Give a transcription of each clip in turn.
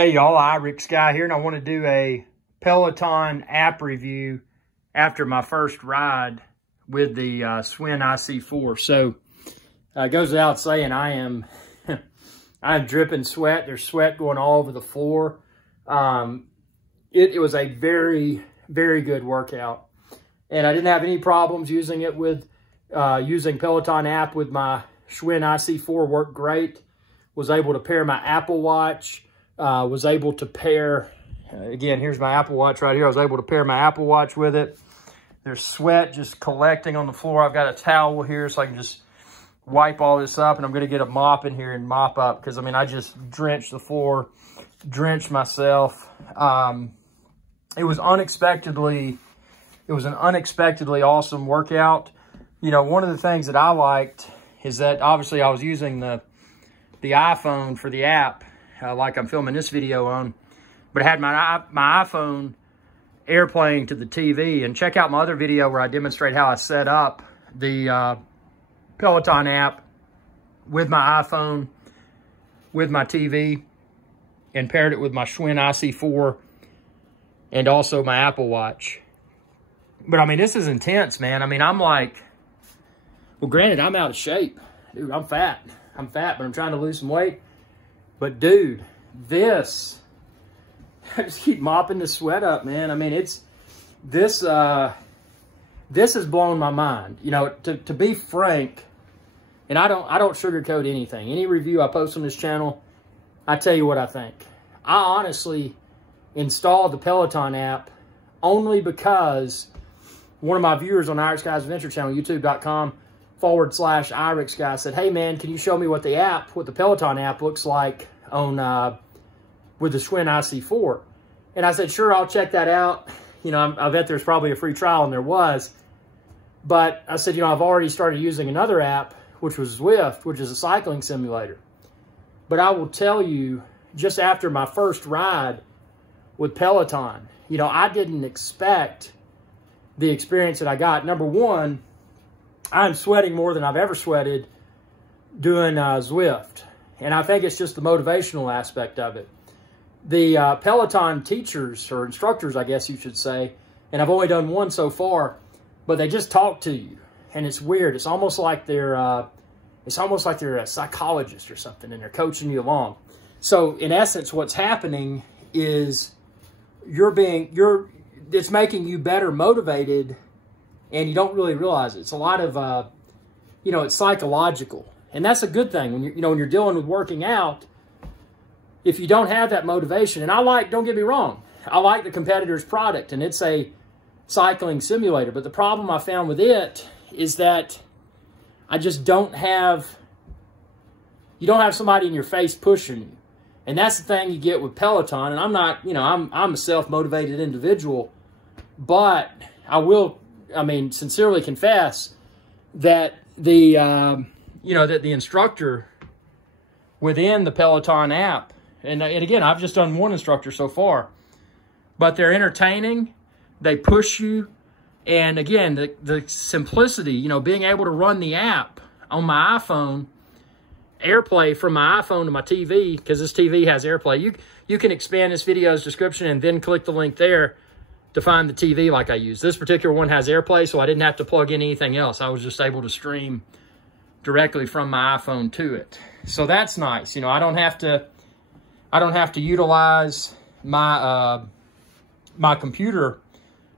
Hey y'all, iRick Sky here, and I want to do a Peloton app review after my first ride with the Schwinn IC4. So it goes without saying, I'm dripping sweat. There's sweat going all over the floor. It was a very, very good workout, and I didn't have any problems using it with using Peloton app with my Schwinn IC4. Worked great. Was able to pair my Apple Watch. Was able to pair, again, here's my Apple Watch right here. I was able to pair my Apple Watch with it. There's sweat just collecting on the floor. I've got a towel here so I can just wipe all this up, and I'm going to get a mop in here and mop up because, I mean, I just drenched the floor, drenched myself. It was an unexpectedly awesome workout. You know, one of the things that I liked is that obviously I was using the iPhone for the app, like I'm filming this video on, but I had my iPhone airplaying to the TV. And check out my other video where I demonstrate how I set up the Peloton app with my iPhone, with my TV, and paired it with my Schwinn IC4 and also my Apple Watch. But I mean, this is intense, man. I mean, I'm like, well, granted, I'm out of shape. Dude, I'm fat, but I'm trying to lose some weight. But dude, I just keep mopping the sweat up, man. I mean, this has blown my mind. You know, to be frank, and I don't sugarcoat anything. Any review I post on this channel, I tell you what I think. I honestly installed the Peloton app only because one of my viewers on iRick Sky's Adventure channel, youtube.com/iRick Sky, said, "Hey man, can you show me what the Peloton app looks like on with the Schwinn IC4?" And I said, "Sure, I'll check that out. You know, I bet there's probably a free trial," and there was. But I said, you know, I've already started using another app, which was Zwift, which is a cycling simulator. But I will tell you, just after my first ride with Peloton, you know, I didn't expect the experience that I got. Number one, I'm sweating more than I've ever sweated doing Zwift. And I think it's just the motivational aspect of it. The Peloton teachers, or instructors, I guess you should say, and I've only done one so far, but they just talk to you. And it's weird. It's almost like they're a psychologist or something, and they're coaching you along. So in essence, what's happening is it's making you better motivated, and you don't really realize it. It's a lot of, you know, it's psychological. And that's a good thing when when you're dealing with working out. If you don't have that motivation, and don't get me wrong, I like the competitor's product, and it's a cycling simulator. But the problem I found with it is that I just you don't have somebody in your face pushing you. And that's the thing you get with Peloton. And I'm not, you know, I'm a self-motivated individual, but I will, sincerely confess that the instructor within the Peloton app, and again, I've just done one instructor so far, but they're entertaining, they push you, and again, the simplicity, you know, being able to run the app on my iPhone, AirPlay from my iPhone to my TV, because this TV has AirPlay. You can expand this video's description and then click the link there to find the TV like I use. This particular one has AirPlay, so I didn't have to plug in anything else. I was just able to stream directly from my iPhone to it. So that's nice. You know, I don't have to utilize my my computer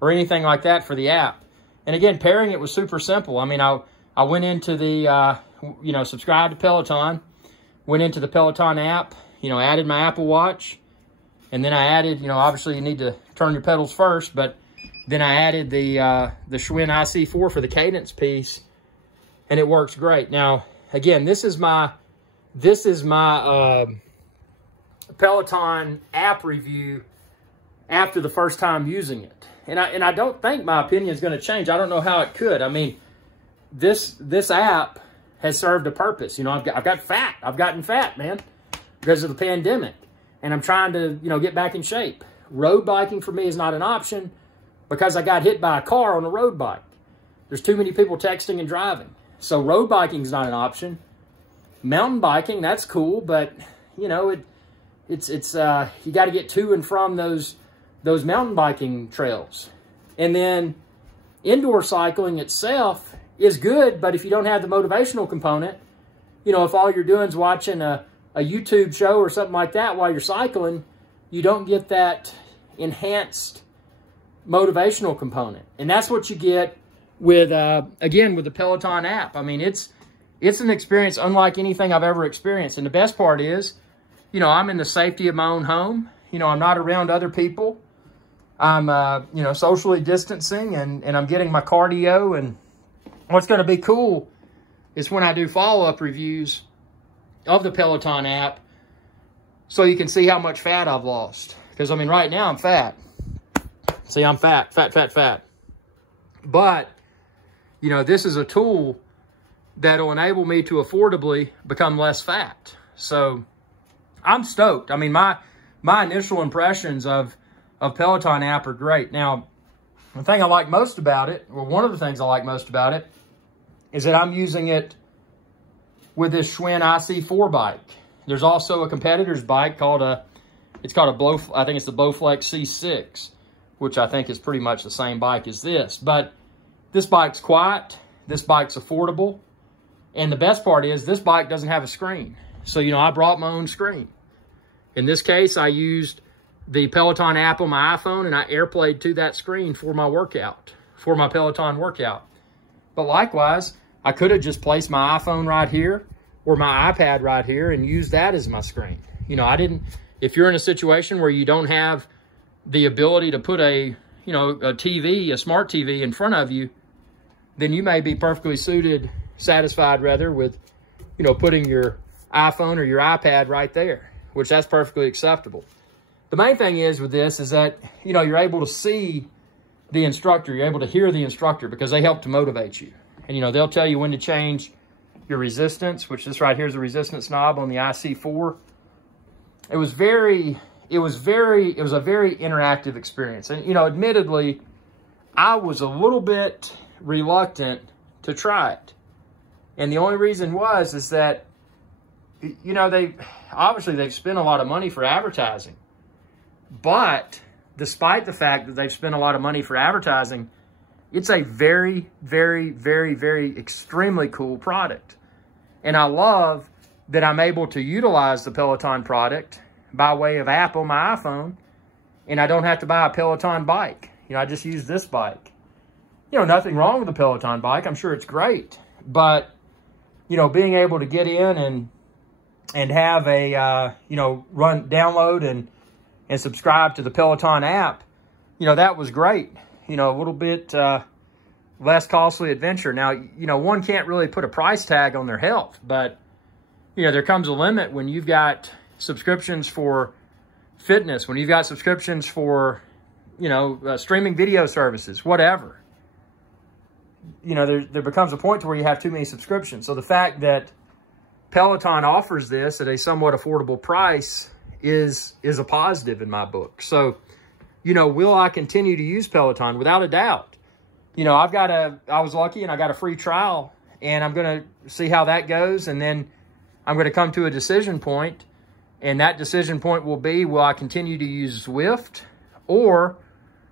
or anything like that for the app. And again, pairing it was super simple. I mean, I went into the subscribe to Peloton, went into the Peloton app, you know, added my Apple Watch, and then I added, you know, obviously you need to turn your pedals first, but then I added the Schwinn IC4 for the cadence piece, and it works great. Now, again, this is my Peloton app review after the first time using it, and I don't think my opinion is going to change. I don't know how it could. I mean, this app has served a purpose. You know, I've gotten fat, man, because of the pandemic, and I'm trying to, you know, get back in shape. Road biking for me is not an option because I got hit by a car on a road bike. There's too many people texting and driving. So road biking is not an option. Mountain biking, that's cool, but, you know, you got to get to and from those mountain biking trails. And then indoor cycling itself is good, but if you don't have the motivational component, you know, if all you're doing is watching a YouTube show or something like that while you're cycling, you don't get that enhanced motivational component. And that's what you get with, again, with the Peloton app. I mean, it's an experience unlike anything I've ever experienced. And the best part is, you know, I'm in the safety of my own home. You know, I'm not around other people. I'm, you know, socially distancing, and I'm getting my cardio. And what's going to be cool is when I do follow-up reviews of the Peloton app, so you can see how much fat I've lost. Because, I mean, right now I'm fat. See, I'm fat. But, you know, this is a tool that'll enable me to affordably become less fat. So I'm stoked. I mean, my initial impressions of Peloton app are great. Now, the thing I like most about it, well, one of the things I like most about it, is that I'm using it with this Schwinn IC4 bike. There's also a competitor's bike called I think it's the Bowflex C6, which I think is pretty much the same bike as this. But this bike's quiet, this bike's affordable, and the best part is this bike doesn't have a screen. So, you know, I brought my own screen. In this case, I used the Peloton app on my iPhone, and I AirPlayed to that screen for my workout, for my Peloton workout. But likewise, I could have just placed my iPhone right here or my iPad right here and used that as my screen. You know, if you're in a situation where you don't have the ability to put a smart TV in front of you, then you may be perfectly satisfied with, you know, putting your iPhone or your iPad right there, which that's perfectly acceptable. The main thing is with this is that, you know, you're able to see the instructor, you're able to hear the instructor because they help to motivate you. And, you know, they'll tell you when to change your resistance, which this right here is the resistance knob on the IC4. It was a very interactive experience. And, you know, admittedly, I was a little bit reluctant to try it. And the only reason is that, you know, they've spent a lot of money for advertising. But despite the fact that they've spent a lot of money for advertising, it's a very, very, very, very extremely cool product. And I love that I'm able to utilize the Peloton product by way of app on my iPhone, and I don't have to buy a Peloton bike. You know, I just use this bike. You know, nothing wrong with the Peloton bike. I'm sure it's great. But, you know, being able to get in and have a, download and subscribe to the Peloton app, you know, that was great. You know, a little bit less costly adventure. Now, you know, one can't really put a price tag on their health, but, you know, there comes a limit when you've got subscriptions for fitness, when you've got subscriptions for, you know, streaming video services, whatever. You know, there becomes a point to where you have too many subscriptions. So the fact that Peloton offers this at a somewhat affordable price is a positive in my book. So, you know, will I continue to use Peloton? Without a doubt. You know, I was lucky and I got a free trial, and I'm going to see how that goes. And then I'm going to come to a decision point, and that decision point will be, will I continue to use Zwift, or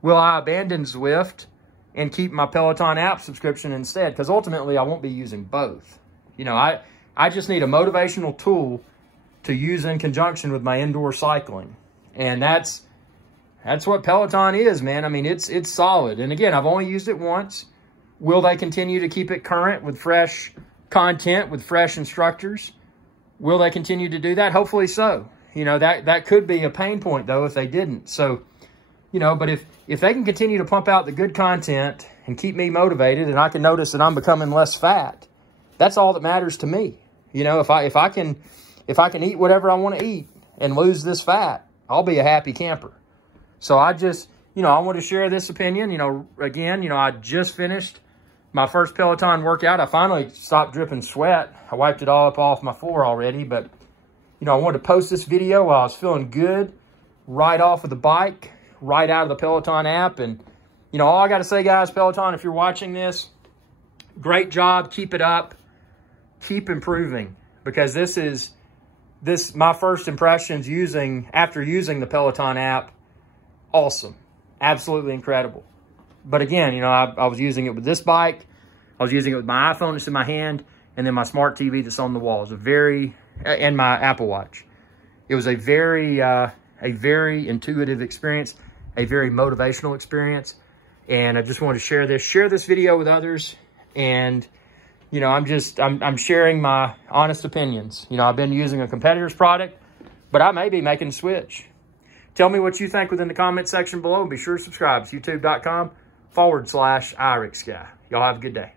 will I abandon Zwift and keep my Peloton app subscription instead? Because ultimately I won't be using both. You know, I just need a motivational tool to use in conjunction with my indoor cycling. And that's what Peloton is, man. I mean, it's solid. And again, I've only used it once. Will they continue to keep it current with fresh content, with fresh instructors? Will they continue to do that? Hopefully so. You know, that could be a pain point, though, if they didn't. So, you know, but if they can continue to pump out the good content and keep me motivated, and I can notice that I'm becoming less fat, that's all that matters to me. You know, if I can eat whatever I want to eat and lose this fat, I'll be a happy camper. So I just, you know, I want to share this opinion. You know, again, you know, I just finished my first Peloton workout. I finally stopped dripping sweat. I wiped it all up off my floor already, but, you know, I wanted to post this video while I was feeling good, right off of the bike, right out of the Peloton app. And, you know, all I got to say, guys, Peloton, if you're watching this, great job. Keep it up. Keep improving, because this is my first impressions after using the Peloton app, awesome. Absolutely incredible. But again, you know, I was using it with this bike. I was using it with my iPhone that's in my hand, and then my smart TV that's on the wall. It was and my Apple Watch. It was a very intuitive experience, a very motivational experience. And I just wanted to share this video with others. And, you know, I'm sharing my honest opinions. You know, I've been using a competitor's product, but I may be making a switch. Tell me what you think within the comment section below. Be sure to subscribe. It's youtube.com/IRIXGuy. Y'all have a good day.